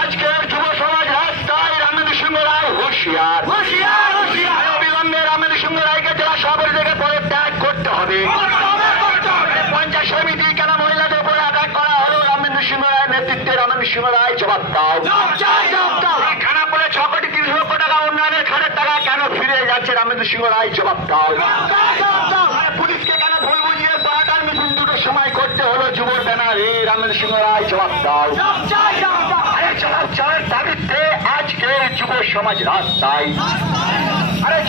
আজকের যুব সমাজ রাস্তায় রামেন্দ্র সিংহ রায় হুঁশিয়ার অবিলম্বে রামেন্দ্র সিংহ রায়কে জেলা সভাপতি থেকে পদত্যাগ করতে হবে। পঞ্চায়েত সমিতি কেন মহিলাদের উপরে আঘাত করা হলো? রামেন্দ্র সিংহ রায়ের নেতৃত্বে রামেন্দ্র সিংহ রায় জবাব দাও। খানাপুরে 6 কোটি 30 লক্ষ টাকা উন্নয়নের খাতের টাকা কেন ফিরে যাচ্ছে? রামেন্দ্র সিংহ রায় জবাব দাও। পুলিশকে কেন ভুল বুঝিয়ে বাটার মিছিল দুটোর সময় করতে হলো যুবর ব্যানারে? রামেন্দ্র সিংহ রায় জবাব দাও। জবাব দাবিতে আজকে যুব সমাজ রাস্তায়।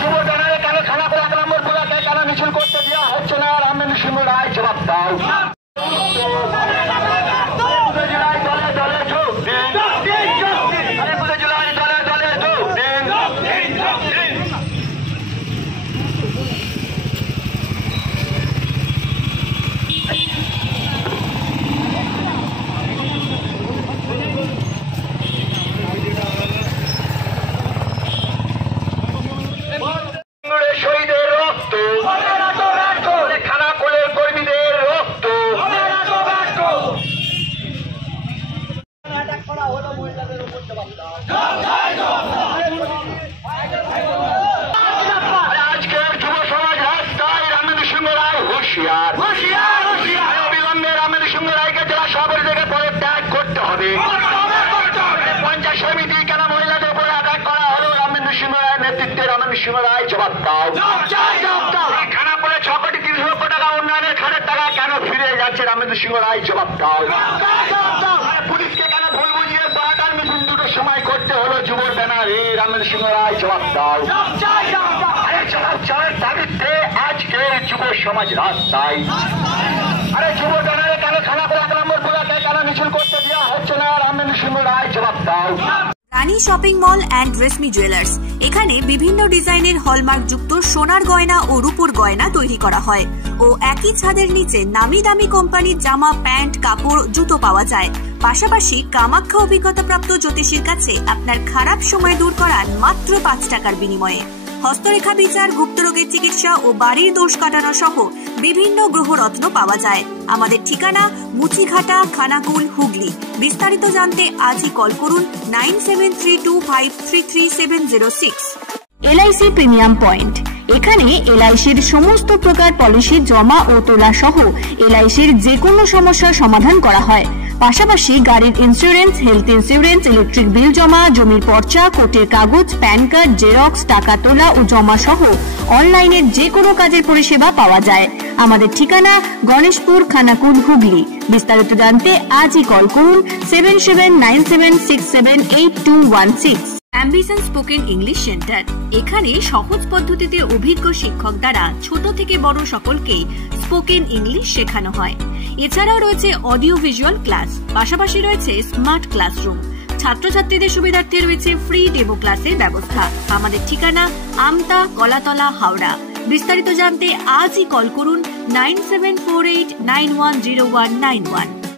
যুব ব্যানারে কেন খানাপুর 1 নম্বর ব্লকে কেন মিছিল করতে দেওয়া হচ্ছে না? রামেন্দ্র সিংহ রায় জবাব দাও। শহীদের রক্ত, খানাকুলের কর্মীদের রক্ত, আজকের যুব সমাজ রাস্তায় রামেন্দ্র সিংহ রায় হুঁশিয়ার অবিলম্বে রামেন্দ্র সিংহ রায়কে জেলা সভাপতি থেকে পদত্যাগ করতে হবে। পঞ্চায়েত সমিতি কেন মহিলাদের উপরে আঘাত করা হলো? রামেন্দ্র সিংহ রায়ের নেতৃত্বে রামেন্দ্র সিংহ রায় জবাব দাও। খানাপুরে 6 কোটি 30 লক্ষ টাকা উন্নয়নের খাতের টাকা কেন ফিরে যাচ্ছে? রামেন্দ্র সিংহ রায় জবাব দাও। পুলিশকে কেন ভুল বুঝিয়ে বাটার মিছিল দুটোর সময় করতে হলো যুবর ব্যানারে? রামেন্দ্র সিংহ রায় জবাব দাও। জবাব দাবিতে আজকে যুব সমাজ রাস্তায়। যুব ব্যানারে কেন খানাপুর 1 নম্বর ব্লকে কেন মিছিল করতে দেওয়া হচ্ছে না? রামেন্দ্র সিংহ রায় জবাব দাও। Rani shopping mall and Reshmi jewellers, এখানে বিভিন্ন ডিজাইনের হলমার্ক যুক্ত সোনার গয়না ও রূপোর গয়না তৈরি করা হয় ও একই ছাদের নিচে নামি দামি কোম্পানির জামা, প্যান্ট, কাপড়, জুতো পাওয়া যায়। পাশাপাশি কামাখ্যা অভিজ্ঞতাপ্রাপ্ত জ্যোতিষীর কাছে আপনার খারাপ সময় দূর করান মাত্র 5 টাকার বিনিময়ে। হস্তরেখা বিচার, গুপ্তরোগের চিকিৎসা ও বাড়ির দোষ কাটানো সহ বিভিন্ন গ্রহরত্ন পাওয়া যায়। আমাদের ঠিকানা মুচিঘাটা, খানাকুল, হুগলি। বিস্তারিত জানতে আজই কল করুন 9732533706। LIC প্রিমিয়াম পয়েন্ট, এখানে LICর সমস্ত প্রকার পলিসি জমা ও তোলা সহ LICর যে কোনো সমস্যার সমাধান করা হয়। পাশাপাশি গাড়ির insurance, health insurance, electric bill জমা, জমির পর্চা, কোর্টের কাগজ, প্যান কার্ড, জেরক্স, টাকা তোলা ও জমা সহ অনলাইনের যে কোনো কাজের পরিষেবা পাওয়া যায়। আমাদের ঠিকানা গণেশপুর, খানাকুল, হুগলি। বিস্তারিত জানতে আজই কল করুন 7797678216। অ্যাম্বিশন স্পোকেন ইংলিশ সেন্টার, এখানে সহজ পদ্ধতিতে অভিজ্ঞ শিক্ষক দ্বারা ছোট থেকে বড় সকলকে স্পোকেন ইংলিশ শেখানো হয়। এছাড়াও রয়েছে অডিও ভিজুয়াল ক্লাস, পাশাপাশি রয়েছে স্মার্ট ক্লাসরুম। ছাত্রছাত্রীদের সুবিধার্থে রয়েছে ফ্রি ডেমো ক্লাসের ব্যবস্থা। আমাদের ঠিকানা আমতা, কলাতলা, হাওড়া। বিস্তারিত জানতে আজই কল করুন 9748910191।